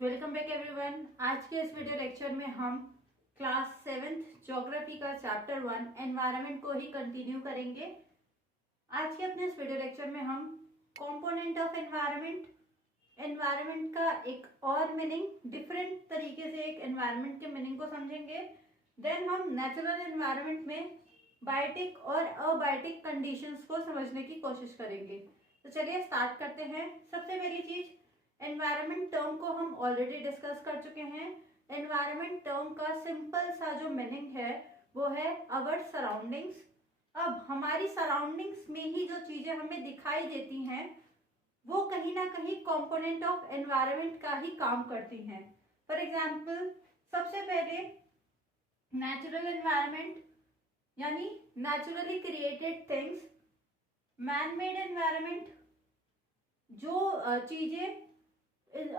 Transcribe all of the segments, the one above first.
Welcome back everyone. आज के इस वीडियो लेक्चर में हम क्लास 7th ज्योग्राफी का चैप्टर 1 एनवायरनमेंट को ही कंटिन्यू करेंगे। आज के अपने इस वीडियो लेक्चर में हम कंपोनेंट ऑफ एनवायरनमेंट, एनवायरनमेंट का एक और मीनिंग, डिफरेंट तरीके से एक एनवायरनमेंट के मीनिंग को समझेंगे। देन हम नेचुरल एनवायरनमेंट में बायोटिक और अबायोटिक कंडीशंस को समझने की कोशिश करेंगे। तो चलिए स्टार्ट करते हैं। सबसे पहली चीज, एनवायरनमेंट टर्म को हम ऑलरेडी डिस्कस कर चुके हैं। एनवायरनमेंट टर्म का सिंपल सा जो मीनिंग है वो है अवर सराउंडिंग्स। अब हमारी सराउंडिंग्स में ही जो चीजें हमें दिखाई देती हैं वो कहीं ना कहीं कंपोनेंट ऑफ एनवायरनमेंट का ही काम करती हैं। फॉर एग्जाम्पल, सबसे पहले नेचुरल एनवायरनमेंट यानी naturally created things, man made environment जो चीजें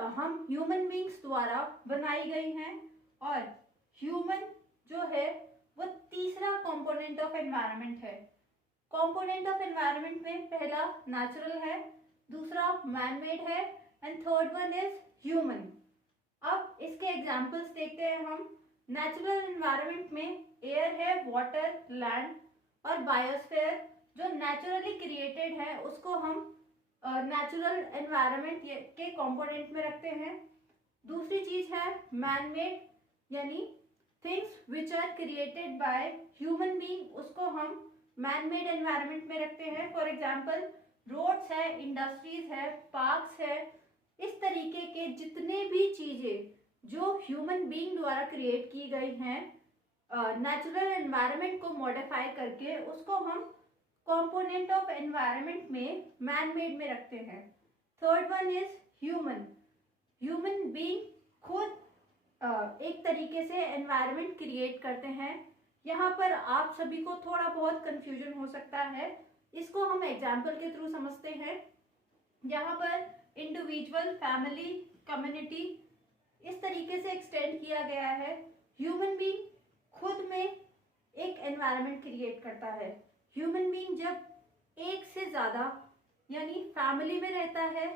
हम ह्यूमन बींग्स द्वारा बनाई गई हैं, और ह्यूमन जो है वो तीसरा कंपोनेंट ऑफ एनवायरनमेंट है। कंपोनेंट ऑफ एनवायरनमेंट में पहला नेचुरल है, दूसरा मैन मेड है and third one is human. अब इसके एग्जांपल्स देखते हैं हम। नेचुरल एनवायरनमेंट में एयर है, वाटर, लैंड और बायोस्फीयर जो नेचुरली क्रिएटेड है उसको हम नेचुरल एनवायरनमेंट के कंपोनेंट में रखते हैं। दूसरी चीज है मैन मेड यानी things which are created by human being, उसको हम मैन मेड एनवायरनमेंट में रखते हैं। फॉर एग्जांपल, रोड्स है, इंडस्ट्रीज है, पार्क्स है, इस तरीके के जितने भी चीजें जो ह्यूमन बीइंग द्वारा क्रिएट की गई हैं नेचुरल एनवायरनमेंट को मॉडिफाई करके, उसको हम कंपोनेंट ऑफ एनवायरनमेंट में मैन मेड में रखते हैं। Third one is human. Human being खुद एक तरीके से एनवायरनमेंट क्रिएट करते हैं। यहाँ पर आप सभी को थोड़ा बहुत कंफ्यूजन हो सकता है, इसको हम एग्जाम्पल के थ्रू समझते हैं। यहाँ पर इंडिविजुअल, फैमिली, कम्युनिटी इस तरीके से एक्सटेंड किया गया है। ह्यूमन बीइंग खुद में एक एनवायरनमेंट क्रिएट करता है। ह्यूमन बीइंग जब एक से ज्यादा यानी फैमिली में रहता है,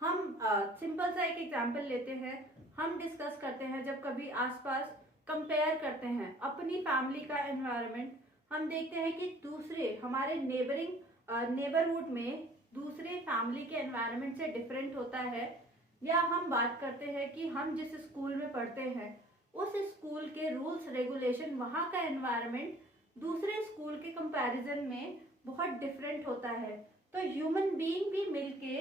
हम सिंपल सा एक एग्जांपल लेते हैं, हम डिस्कस करते हैं जब कभी आसपास कंपेयर करते हैं अपनी फैमिली का एनवायरनमेंट, हम देखते हैं कि दूसरे हमारे नेबरहुड में दूसरे फैमिली के एनवायरनमेंट से डिफरेंट होता है। या हम बात करते हैं कि हम जिस स्कूल में पढ़ते हैं उस स्कूल के रूल्स रेगुलेशन, वहाँ का एनवायरनमेंट दूसरे स्कूल के कंपैरिजन में बहुत डिफरेंट होता है। तो ह्यूमन बीइंग भी मिलके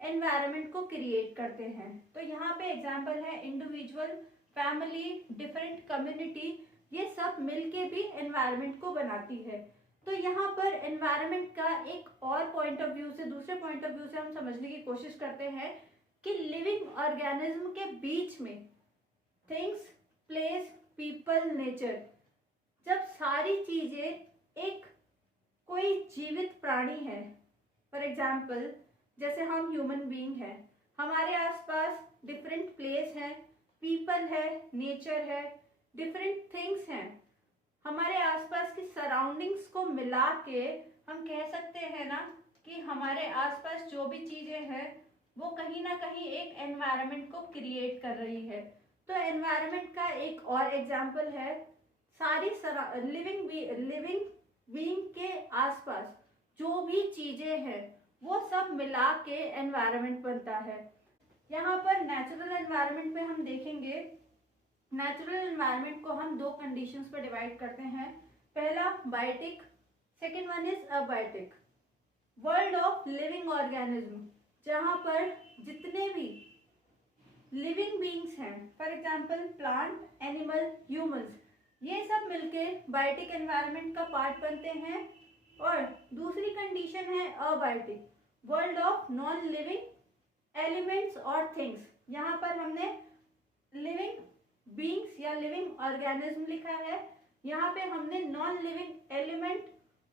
एनवायरनमेंट को क्रिएट करते हैं। तो यहाँ पे एग्जांपल है इंडिविजुअल, फैमिली, डिफरेंट कम्युनिटी, ये सब मिलके भी एनवायरनमेंट को बनाती है। तो यहाँ पर एनवायरनमेंट का एक और पॉइंट ऑफ व्यू से, दूसरे पॉइंट ऑफ व्यू से हम समझने की कोशिश करते हैं कि लिविंग ऑर्गेनिज्म के बीच में थिंग्स, प्लेस, पीपल, नेचर, जब सारी चीजें एक कोई जीवित प्राणी है, फॉर एग्जाम्पल जैसे हम ह्यूमन बीइंग है, हमारे आसपास डिफरेंट प्लेस है, पीपल है, नेचर है, डिफरेंट थिंग्स हैं, हमारे आसपास की सराउंडिंग्स को मिला के हम कह सकते हैं ना कि हमारे आसपास जो भी चीजें हैं वो कहीं ना कहीं एक एनवायरनमेंट को क्रिएट कर रही है। तो एनवायरनमेंट का एक और एग्जाम्पल है, सारी लिविंग बीइंग के आसपास जो भी चीजें हैं वो सब मिला के एनवायरनमेंट बनता है। यहाँ पर नेचुरल एनवायरनमेंट में हम देखेंगे, नेचुरल एनवायरनमेंट को हम दो कंडीशंस पर डिवाइड करते हैं। पहला biotic, second one is abiotic. World of living organism, जहाँ पर जितने भी लिविंग बीइंग्स हैं, for example plant, animal, humans, ये सब मिलके बायोटिक एनवायरनमेंट का पार्ट बनते हैं। और दूसरी कंडीशन है abiotic, world of non living elements और थिंग्स। यहाँ पर हमने लिविंग बीइंग्स या लिविंग ऑर्गेनिज्म लिखा है, यहाँ पे हमने नॉन लिविंग एलिमेंट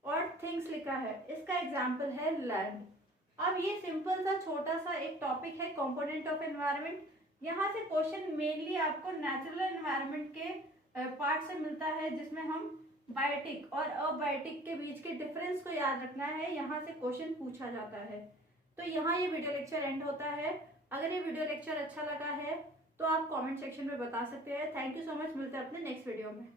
और थिंग्स लिखा है। इसका एग्जाम्पल है लैंड। अब ये सिंपल सा छोटा सा एक टॉपिक है कंपोनेंट ऑफ एनवायरनमेंट। यहाँ से क्वेश्चन मेनली आपको नेचुरल एनवायरनमेंट के पार्ट से मिलता है, जिसमें हम बायोटिक और अबायोटिक के बीच के डिफरेंस को याद रखना है, यहाँ से क्वेश्चन पूछा जाता है। तो यहाँ ये वीडियो लेक्चर एंड होता है। अगर ये वीडियो लेक्चर अच्छा लगा है तो आप कमेंट सेक्शन में बता सकते हैं। थैंक यू सो मच, मिलते हैं अपने नेक्स्ट वीडियो में।